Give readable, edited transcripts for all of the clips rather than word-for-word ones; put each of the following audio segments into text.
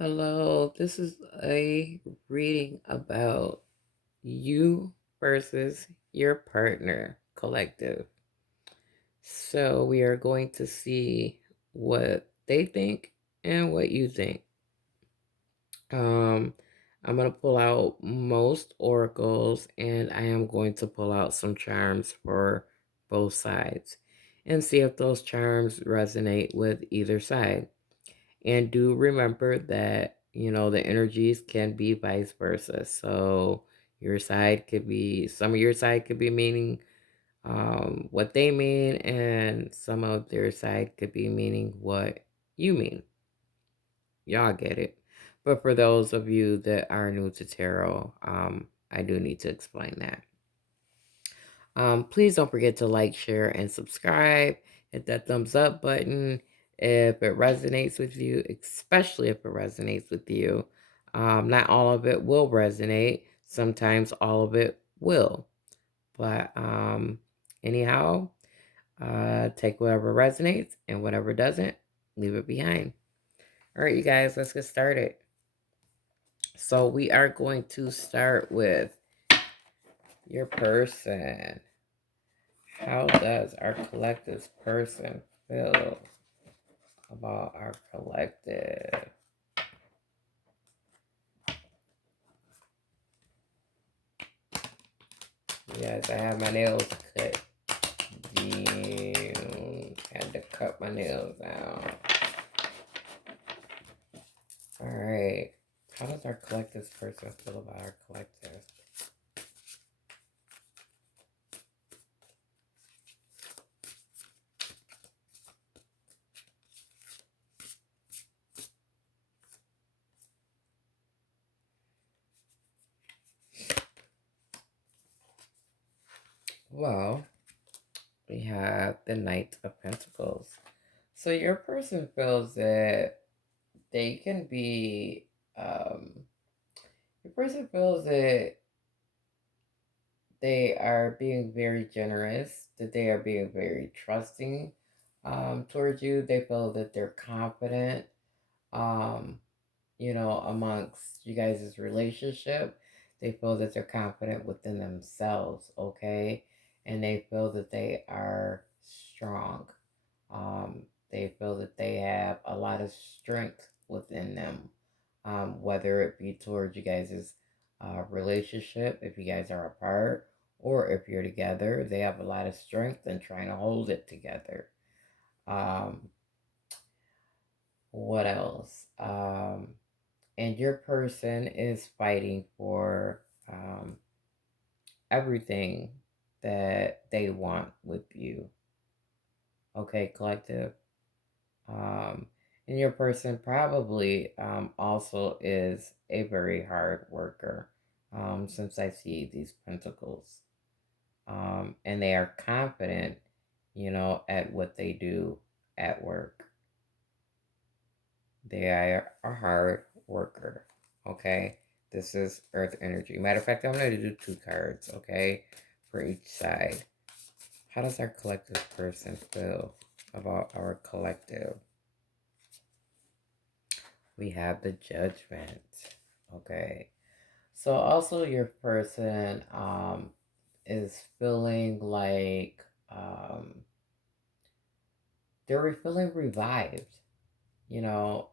Hello, this is a reading about you versus your partner collective. So we are going to see what they think and what you think. Um, I'm going to pull out most oracles and I am going to pull out some charms for both sides and see if those charms resonate with either side. And do remember that, the energies can be vice versa. So some of your side could be meaning what they mean, and some of their side could be meaning what you mean. Y'all get it. But for those of you that are new to tarot, I do need to explain that. Please don't forget to like, share, and subscribe. Hit that thumbs up button if it resonates with you, especially if it resonates with you. Not all of it will resonate. Sometimes all of it will. But anyhow, take whatever resonates and whatever doesn't, leave it behind. All right, you guys, let's get started. So we are going to start with your person. How does our collective person feel about our collective? Yes, I have my nails cut. Damn. Had to cut my nails out. Alright. How does our collective person feel about our collective? Well, we have the Knight of Pentacles. So your person feels that they can be, your person feels that they are being very generous, that they are being very trusting towards you. They feel that they're confident, um, amongst you guys' relationship. They feel that they're confident within themselves, okay? And they feel that they are strong. They feel that they have a lot of strength within them, whether it be towards you guys' relationship, if you guys are apart, or if you're together, they have a lot of strength in trying to hold it together. Um, what else? And your person is fighting for everything that they want with you. Okay, collective. Um, and your person probably also is a very hard worker, since I see these pentacles. And they are confident, at what they do at work. They are a hard worker. Okay. This is Earth energy. Matter of fact, I'm going to do 2 cards, okay, for each side. How does our collective person feel about our collective? We have the Judgment. Okay. So also your person is feeling like they're feeling revived. You know,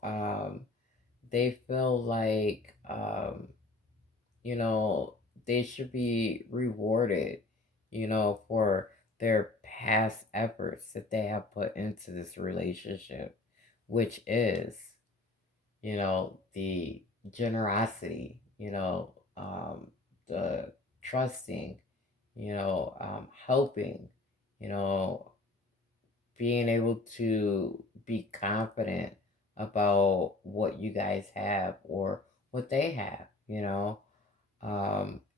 they feel like you know, they should be rewarded, for their past efforts that they have put into this relationship, which is, the generosity, the trusting, helping, you know, being able to be confident about what you guys have or what they have,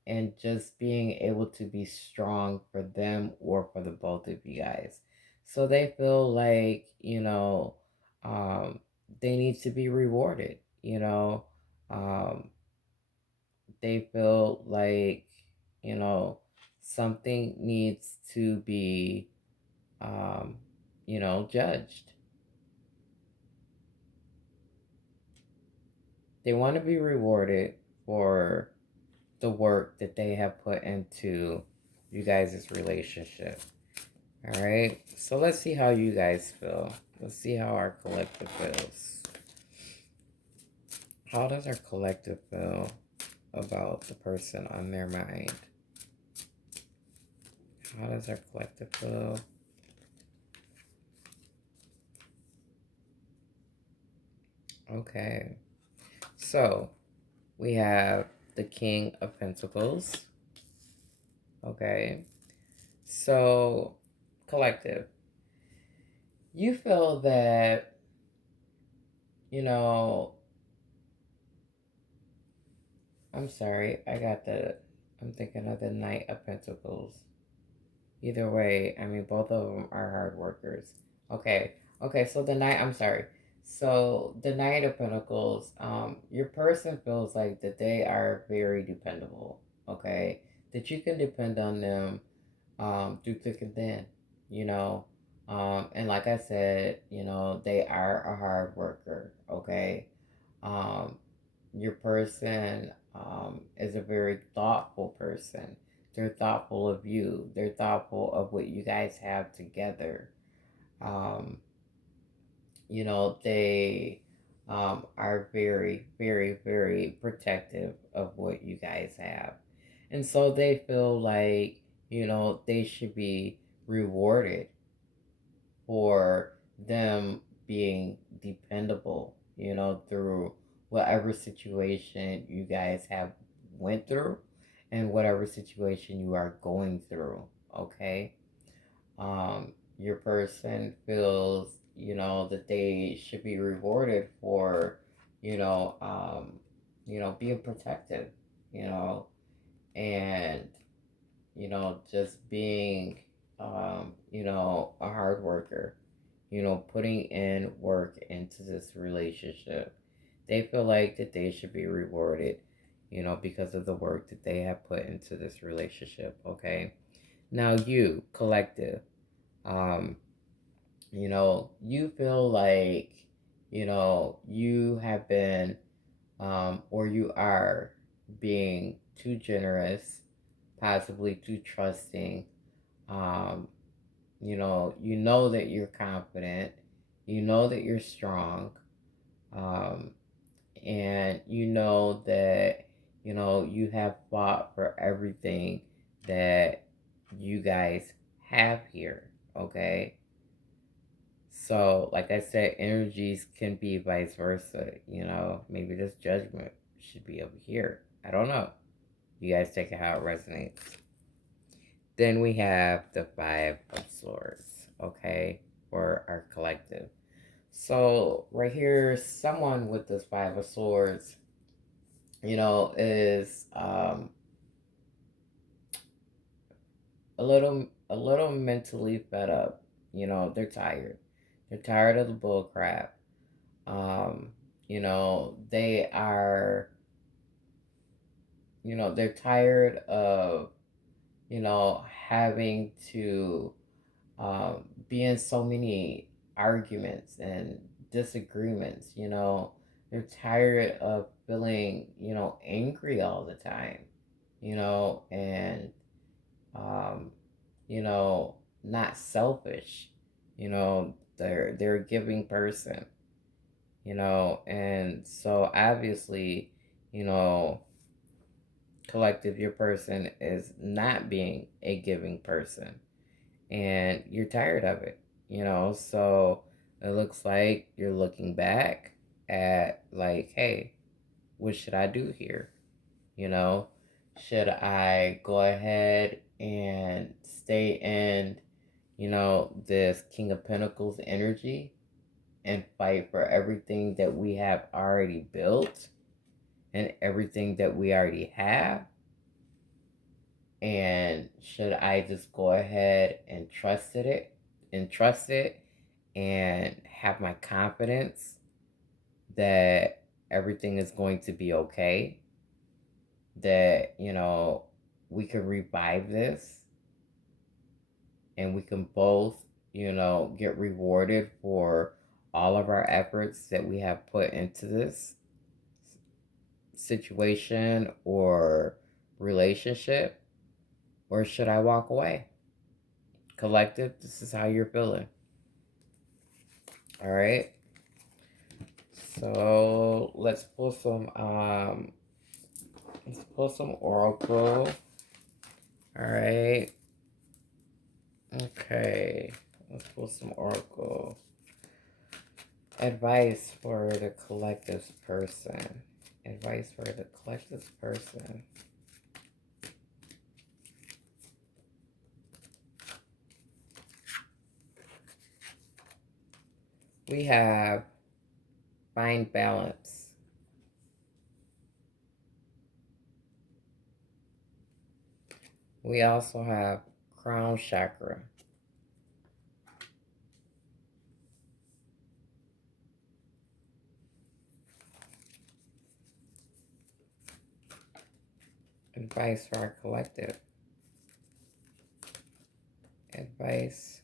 and just being able to be strong for them or for the both of you guys. So they feel like, um, they need to be rewarded, um, they feel like, you know, something needs to be, um, judged. They want to be rewarded for the work that they have put into you guys' relationship. All right. So let's see how you guys feel. Let's see how our collective feels. How does our collective feel about the person on their mind? How does our collective feel? Okay. So we have the King of Pentacles. Okay. So, collective, you feel that, you know, I'm sorry, I'm thinking of the Knight of Pentacles. Either way, I mean, both of them are hard workers. Okay, okay, so I'm sorry. So, the Knight of Pentacles, your person feels like that they are very dependable, okay? That you can depend on them through thick and thin, you know. And like I said, they are a hard worker, okay? Um, your person is a very thoughtful person. They're thoughtful of you. They're thoughtful of what you guys have together. Um, they are very, very, very protective of what you guys have. And so they feel like, they should be rewarded for them being dependable, through whatever situation you guys have went through and whatever situation you are going through, okay? Your person feels, that they should be rewarded for, you know, um, being protected, you know, and, just being, a hard worker, putting in work into this relationship. They feel like that they should be rewarded, because of the work that they have put into this relationship, okay? Now, you, collective, um, you feel like, you have been, or you are being too generous, possibly too trusting. Um, you know that you're confident, you know that you're strong, um, and you know that, you have fought for everything that you guys have here, okay? So, like I said, energies can be vice versa. Maybe this judgment should be over here. I don't know. You guys take it how it resonates. Then we have the Five of Swords, okay, for our collective. So, right here, someone with this Five of Swords, is a little mentally fed up. They're tired. They're tired of the bull crap. Um, they are, they're tired of, having to be in so many arguments and disagreements. They're tired of feeling, angry all the time, and, um, not selfish. They're a giving person, and so obviously, you know collective, your person is not being a giving person, and you're tired of it, so it looks like you're looking back at, like, hey, what should I do here? you know should I go ahead and stay in, this King of Pentacles energy and fight for everything that we have already built and everything that we already have? And should I just go ahead and trust it and have my confidence that everything is going to be okay? That, we can revive this and we can both, get rewarded for all of our efforts that we have put into this. situation or relationship, or should I walk away? Collective, this is how you're feeling. All right. So let's pull some oracle. All right. Okay. Let's pull some oracle. Advice for the collective person. Advice for the collective person. We have find balance. We also have crown chakra. Advice for our collective. Advice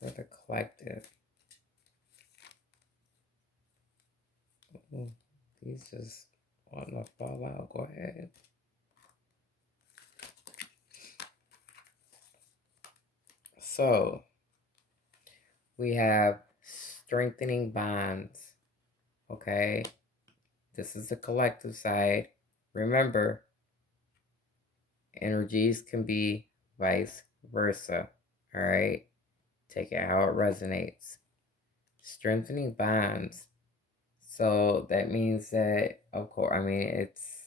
for the collective. Ooh, these just want to fall out. Go ahead. So, we have strengthening bonds. Okay. This is the collective side. Remember, energies can be vice versa. All right. Take it how it resonates. Strengthening bonds. So that means that, of course, I mean, it's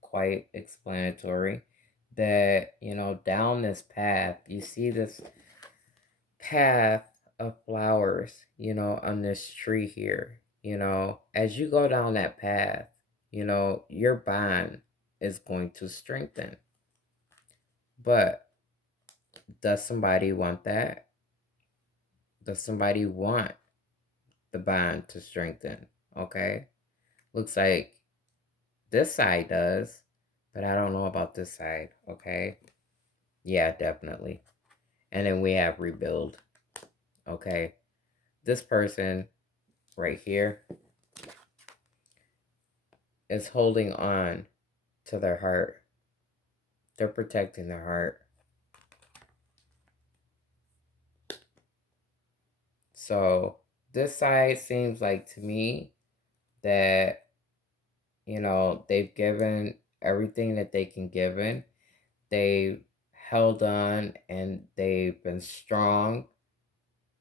quite explanatory that, down this path, you see this path of flowers, on this tree here. As you go down that path, your bond is going to strengthen. But does somebody want that? Does somebody want the bond to strengthen? Okay. Looks like this side does, but I don't know about this side. Okay. Yeah, definitely. And then we have rebuild. Okay. This person right here is holding on to their heart. They're protecting their heart. So this side seems like to me that, they've given everything that they can give in. They've held on and they've been strong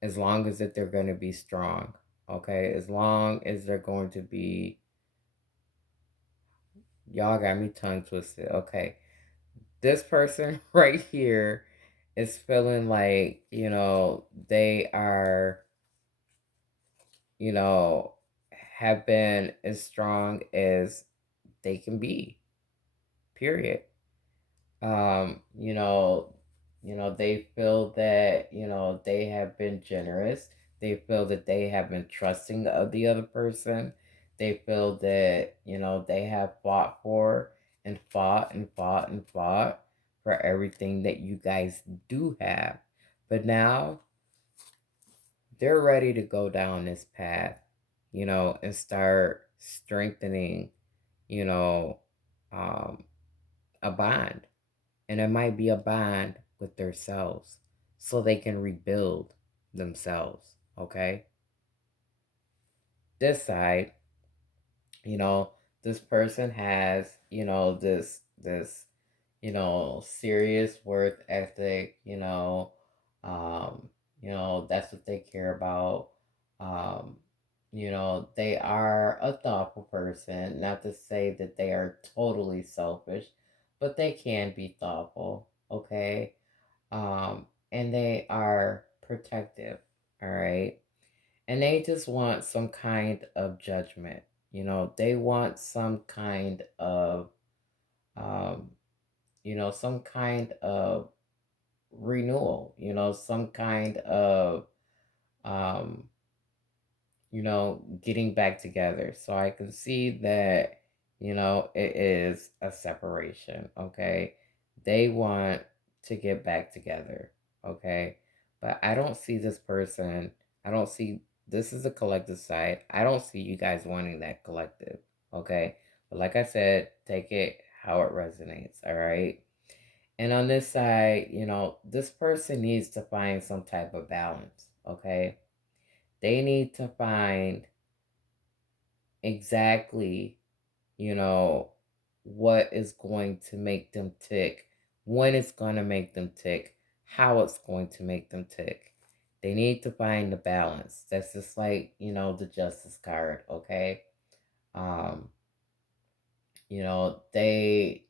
as long as that they're going to be strong. Okay, as long as they're going to be, y'all got me tongue twisted. Okay, this person right here is feeling like, they are, you know, have been as strong as they can be. Period. Um, you know, they feel that, they have been generous. They feel that they have been trusting of the other person. They feel that, they have fought for and fought and fought and fought for everything that you guys do have. But now they're ready to go down this path, and start strengthening, you know, um, a bond. And it might be a bond with themselves so they can rebuild themselves. Okay. This side, you know, this person has, this, serious work ethic, that's what they care about. Um, they are a thoughtful person, not to say that they are totally selfish, but they can be thoughtful, okay? And they are protective, all right? And they just want some kind of judgment. They want some kind of, um, some kind of renewal, some kind of, um, getting back together. So I can see that, it is a separation, okay? They want to get back together, okay? But I don't see this person, I don't see, this is a collective side. I don't see you guys wanting that collective, okay? But like I said, take it how it resonates, all right? And on this side, this person needs to find some type of balance, okay? They need to find exactly, you know, what is going to make them tick, when it's going to make them tick, how it's going to make them tick. They need to find the balance. That's just like, the justice card, okay? Um, they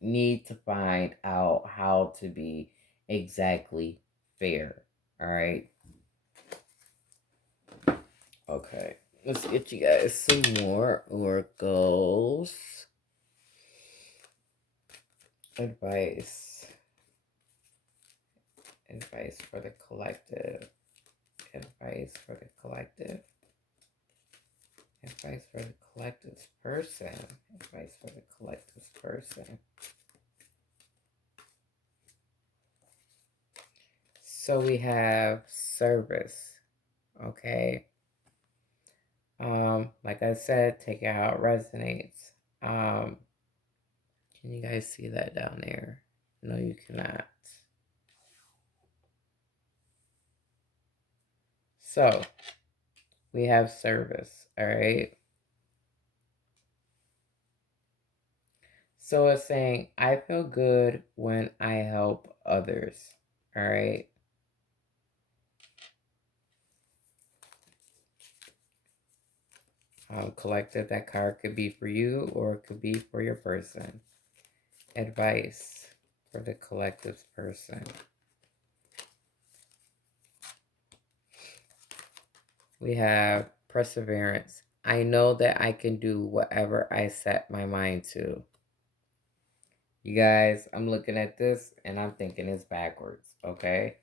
need to find out how to be exactly fair. All right. Okay. Let's get you guys some more oracles. Advice. Advice for the collective. Advice for the collective. Advice for the collective's person. Advice for the collective's person. So we have service. Okay. Like I said, take it how it resonates. Can you guys see that down there? No, you cannot. So we have service, all right? So it's saying, I feel good when I help others, all right? Collective, that card could be for you or it could be for your person. Advice for the collective's person. We have perseverance. I know that I can do whatever I set my mind to. You guys, I'm looking at this and I'm thinking it's backwards, okay?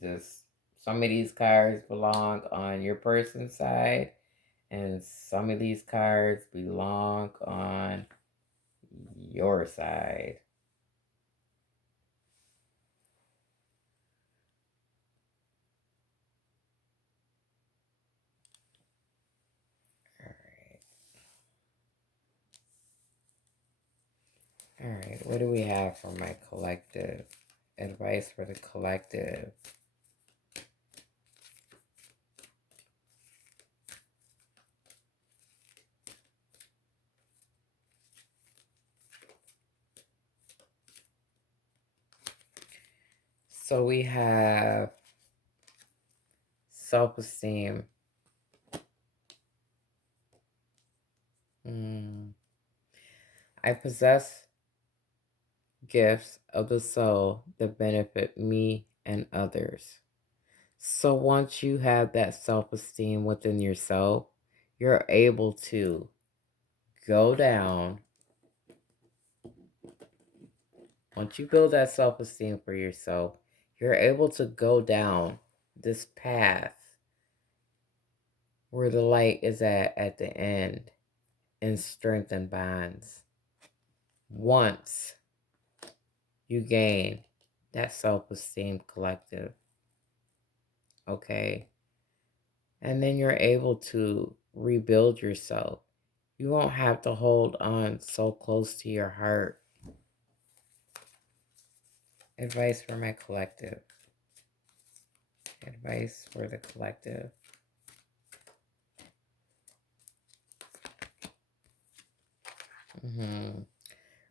This some of these cards belong on your person's side and some of these cards belong on your side. All right, what do we have for my collective? Advice for the collective. So we have self-esteem. I possess gifts of the soul that benefit me and others. So once you have that self-esteem within yourself, you're able to go down. Once you build that self-esteem for yourself, you're able to go down this path where the light is at the end and strengthen bonds. Once you gain that self-esteem collective, okay? And then you're able to rebuild yourself. You won't have to hold on so close to your heart. Advice for my collective. Advice for the collective.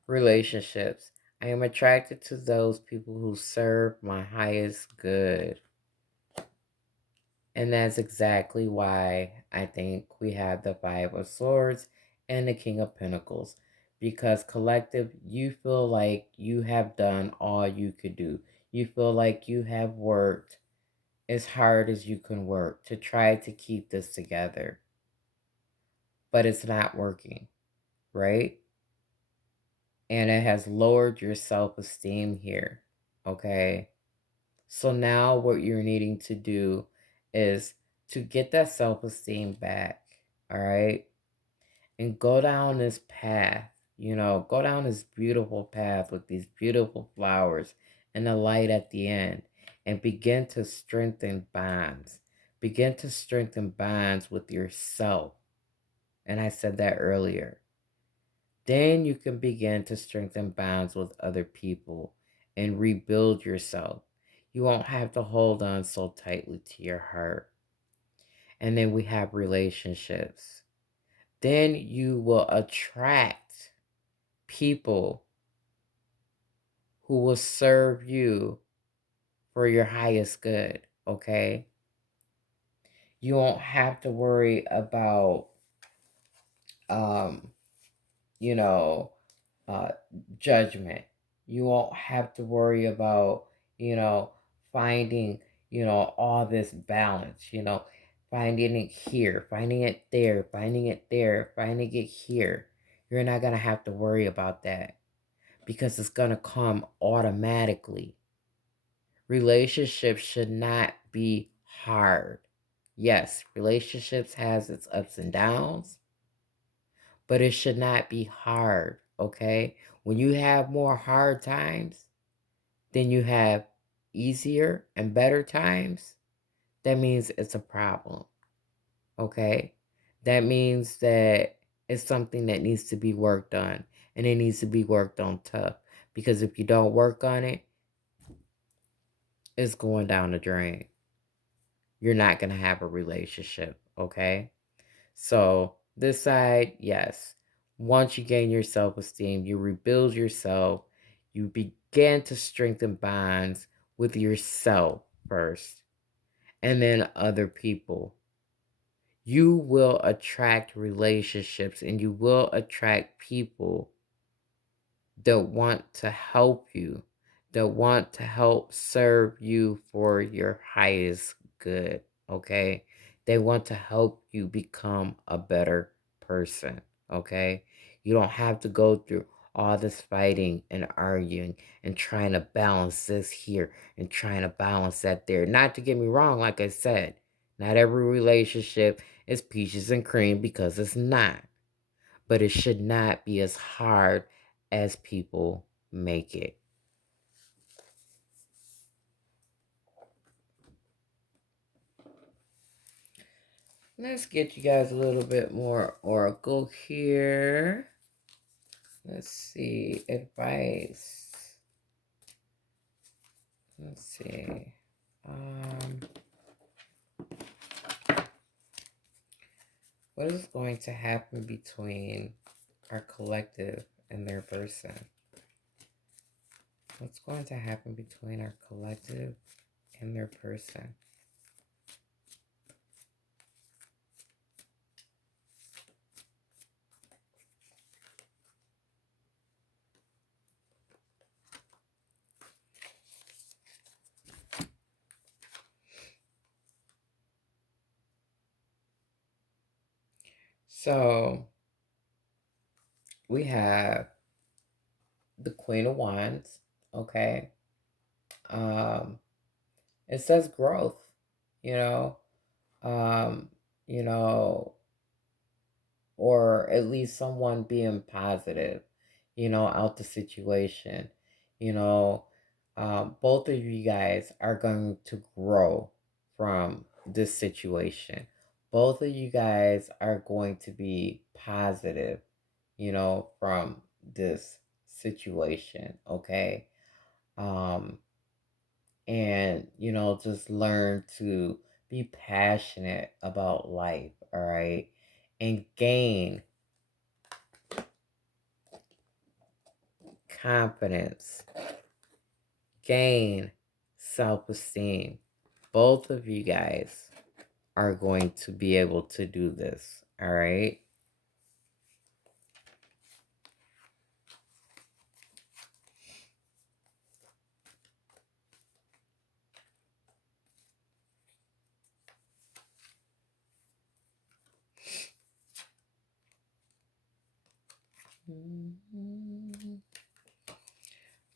Relationships. I am attracted to those people who serve my highest good. And that's exactly why I think we have the Five of Swords and the King of Pentacles. Because collective, you feel like you have done all you could do. You feel like you have worked as hard as you can work to try to keep this together. But it's not working, right? And it has lowered your self-esteem here, okay? So now what you're needing to do is to get that self-esteem back, all right? And go down this path, go down this beautiful path with these beautiful flowers and the light at the end and begin to strengthen bonds. Begin to strengthen bonds with yourself. And I said that earlier. Then you can begin to strengthen bonds with other people and rebuild yourself. You won't have to hold on so tightly to your heart. And then we have relationships. Then you will attract people who will serve you for your highest good, okay? You won't have to worry about, um, you know, uh, judgment. You won't have to worry about, you know, finding, all this balance, finding it here, finding it there, finding it there, finding it here. You're not going to have to worry about that because it's going to come automatically. Relationships should not be hard. Yes, relationships has its ups and downs, but it should not be hard, okay? When you have more hard times than you have easier and better times, that means it's a problem, okay? That means that it's something that needs to be worked on, and it needs to be worked on tough, because if you don't work on it, it's going down the drain. You're not going to have a relationship, okay? So, this side, yes. Once you gain your self esteem, you rebuild yourself, you begin to strengthen bonds with yourself first, and then other people. You will attract relationships and you will attract people that want to help you, that want to help serve you for your highest good, okay? They want to help you become a better person, okay? You don't have to go through all this fighting and arguing and trying to balance this here and trying to balance that there. Not to get me wrong, like I said, not every relationship is peaches and cream, because it's not, but it should not be as hard as people make it. Let's get you guys a little bit more oracle here. Let's see. Advice. Let's see. What is going to happen between our collective and their person? What's going to happen between our collective and their person? So we have the Queen of Wands, okay? Um, it says growth, you know, um, you know, or at least someone being positive, out the situation. You know, both of you guys are going to grow from this situation. Both of you guys are going to be positive, from this situation, okay? Um, and, just learn to be passionate about life, all right? And gain confidence, gain self esteem. Both of you guys are going to be able to do this, all right?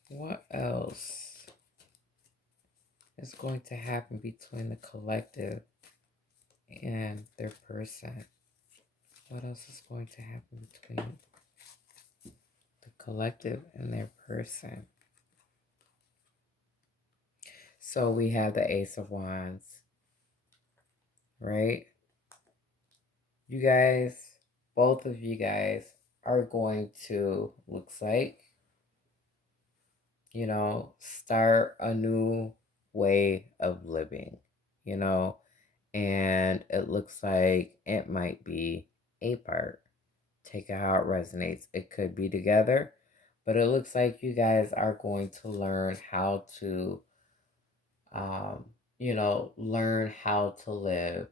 What else is going to happen between the collective and their person? What else is going to happen between the collective and their person? So we have the Ace of Wands, right? You guys, both of you guys are going to, looks like, start a new way of living, you know, and it looks like it might be a part. Take it how it resonates. It could be together, but it looks like you guys are going to learn how to, um, learn how to live,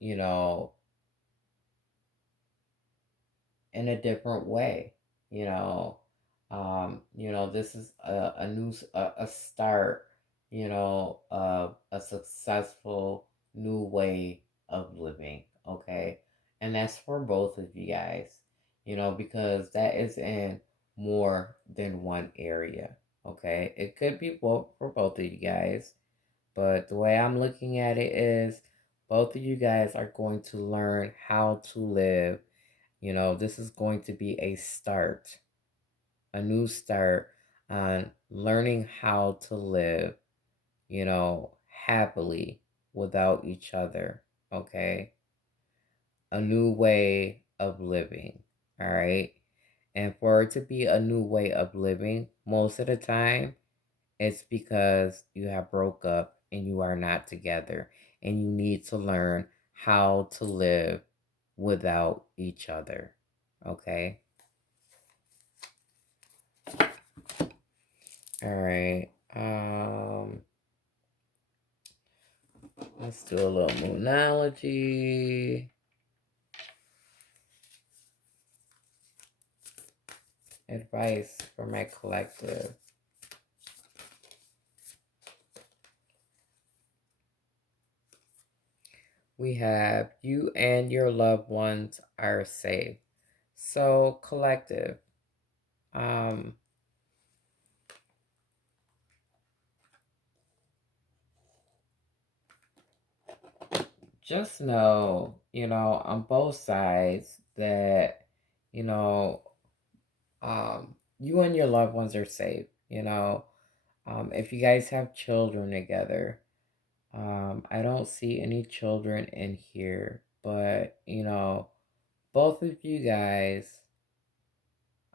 you know, in a different way. You know, this is a new a start. Of a successful new way of living. Okay, and that's for both of you guys. Because that is in more than one area. Okay, it could be both for both of you guys, but the way I'm looking at it is both of you guys are going to learn how to live. This is going to be a start, a new start on learning how to live, happily without each other. Okay. A new way of living. All right. And for it to be a new way of living, most of the time, it's because you have broke up and you are not together and you need to learn how to live without each other. Okay? All right. Let's do a little moonology. Advice for my collective. We have you and your loved ones are safe. So collective. Um just know, on both sides that, you know, you and your loved ones are safe. If you guys have children together, I don't see any children in here, but both of you guys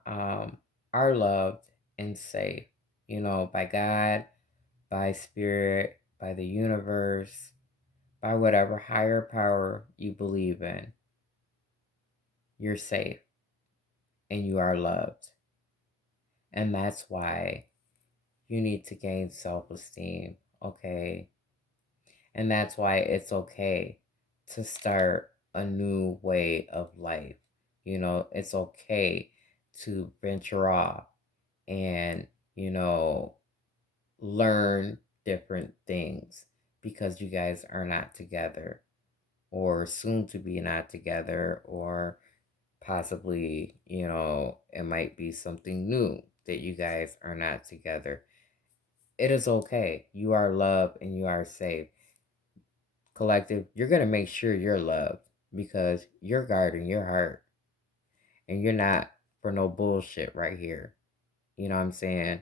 are loved and safe, by God, by spirit, by the universe, by whatever higher power you believe in. You're safe and you are loved. And that's why you need to gain self esteem, okay? And that's why it's okay to start a new way of life. It's okay to venture off and, you know, learn different things because you guys are not together or soon to be not together, or possibly, it might be something new that you guys are not together. It is okay. You are loved and you are safe. Collective, you're going to make sure you're loved because you're guarding your heart and you're not for no bullshit right here. You know what I'm saying?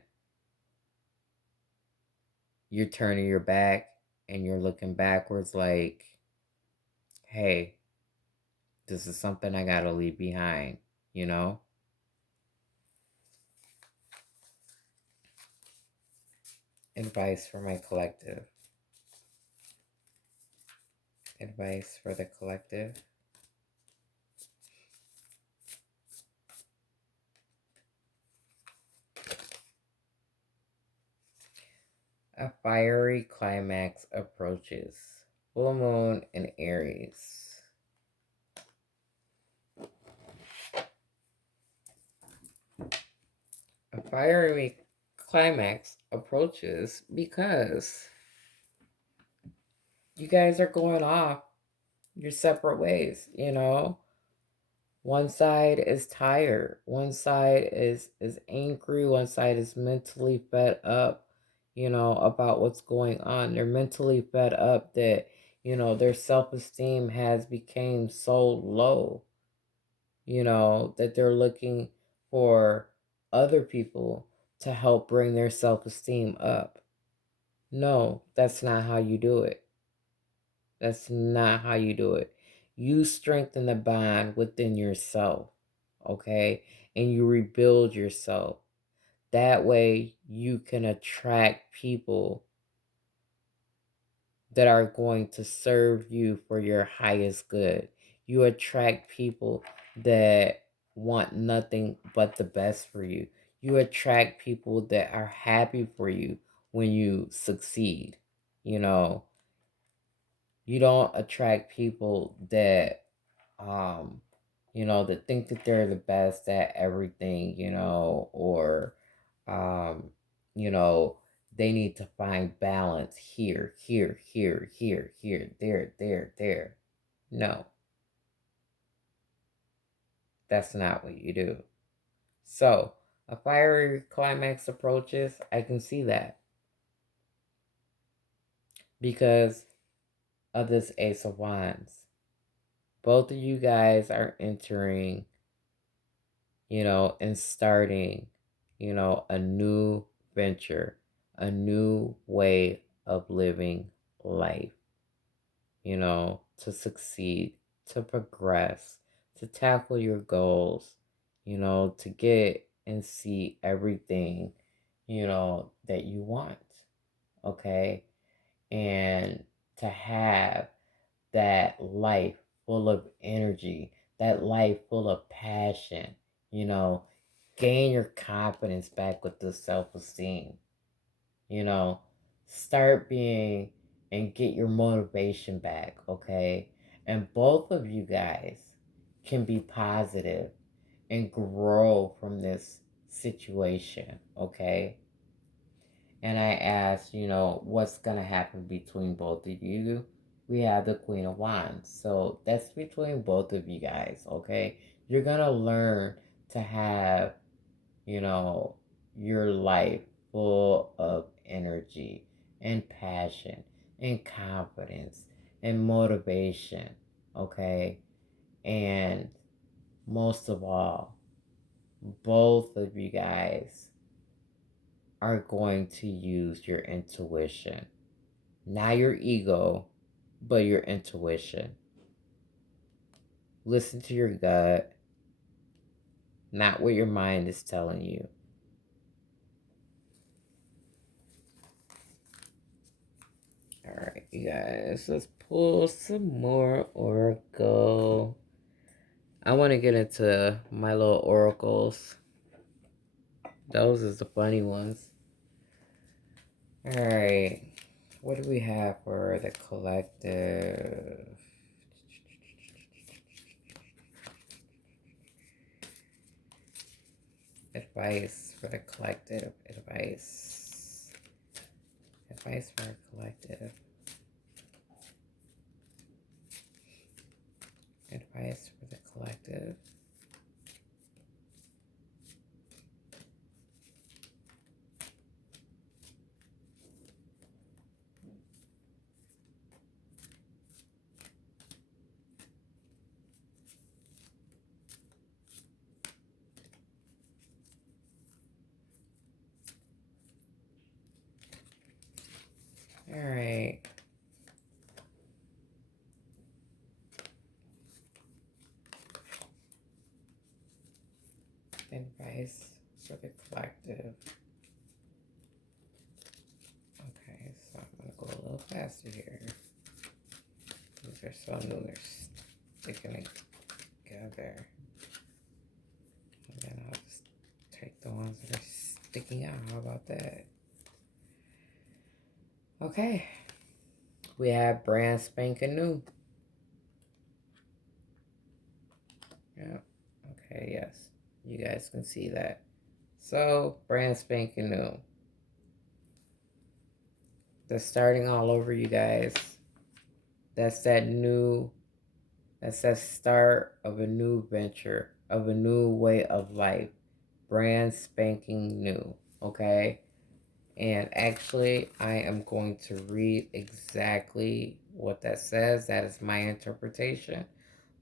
You're turning your back and you're looking backwards like, hey, this is something I got to leave behind, you know? Advice for my collective. Advice for the collective. A fiery climax approaches. Full moon in Aries. A fiery climax approaches because you guys are going off your separate ways, One side is tired, one side is angry, one side is mentally fed up, about what's going on. They're mentally fed up that, their self-esteem has become so low, that they're looking for other people to help bring their self-esteem up. No, that's not how you do it. That's not how you do it. You strengthen the bond within yourself, okay? And you rebuild yourself. That way you can attract people that are going to serve you for your highest good. You attract people that want nothing but the best for you. You attract people that are happy for you when you succeed. You know, you don't attract people that um that think that they're the best at everything, or um you know they need to find balance here, here, here, here, here, there, there, there. No, that's not what you do. So a fiery climax approaches, I can see that because of this Ace of Wands. Both of you guys are entering, and starting, a new venture, a new way of living life, to succeed, to progress, to tackle your goals, to get and see everything, that you want, okay? And to have that life full of energy, that life full of passion, you know, gain your confidence back with the self esteem, you know, start being and get your motivation back, okay? And both of you guys can be positive and grow from this situation, okay? And I asked, what's going to happen between both of you? We have the Queen of Wands. So that's between both of you guys, okay? You're going to learn to have, you know, your life full of energy and passion and confidence and motivation, okay? And most of all, both of you guys are going to use your intuition. Not your ego, but your intuition. Listen to your gut, not what your mind is telling you. Alright, you guys, let's pull some more oracle. I want to get into my little oracles. Those is the funny ones. Alright, what do we have for the collective? Advice for the collective. Advice. Advice for a collective. Advice for the collective. All right. Advice for the collective. Okay, so I'm going to go a little faster here. These are so new, they're sticking together. And then I'll just take the ones that are sticking out. How about that? Okay. We have brand spanking new. Yeah. Okay, yes. You guys can see that. So, brand spanking new. That's starting all over, you guys. That's that start of a new venture, of a new way of life. Brand spanking new, okay? And actually, I am going to read exactly what that says. That is my interpretation.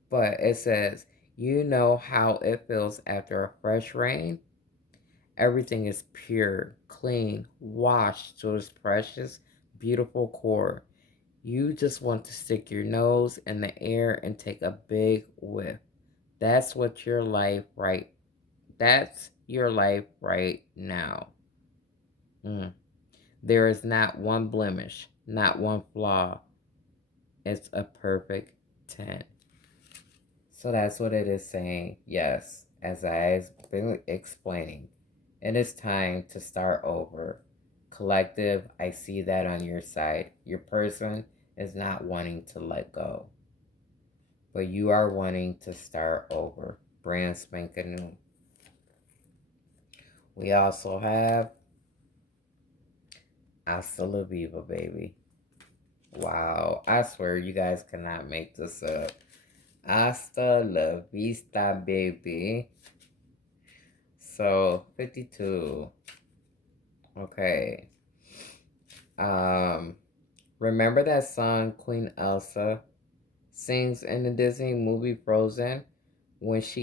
But it says, you know how it feels after a fresh rain? Everything is pure, clean, washed to its precious, beautiful core. You just want to stick your nose in the air and take a big whiff. That's what your life right. That's your life right now. Mm. There is not one blemish, not one flaw. It's a perfect 10. So that's what it is saying. Yes, as I've been explaining, it is time to start over. Collective, I see that on your side. Your person is not wanting to let go, but you are wanting to start over. Brand spanking new. We also have Hasta la Viva, baby. Wow, I swear you guys cannot make this up. Hasta la vista, baby. So 52. Okay. Um, remember that song Queen Elsa sings in the Disney movie Frozen when she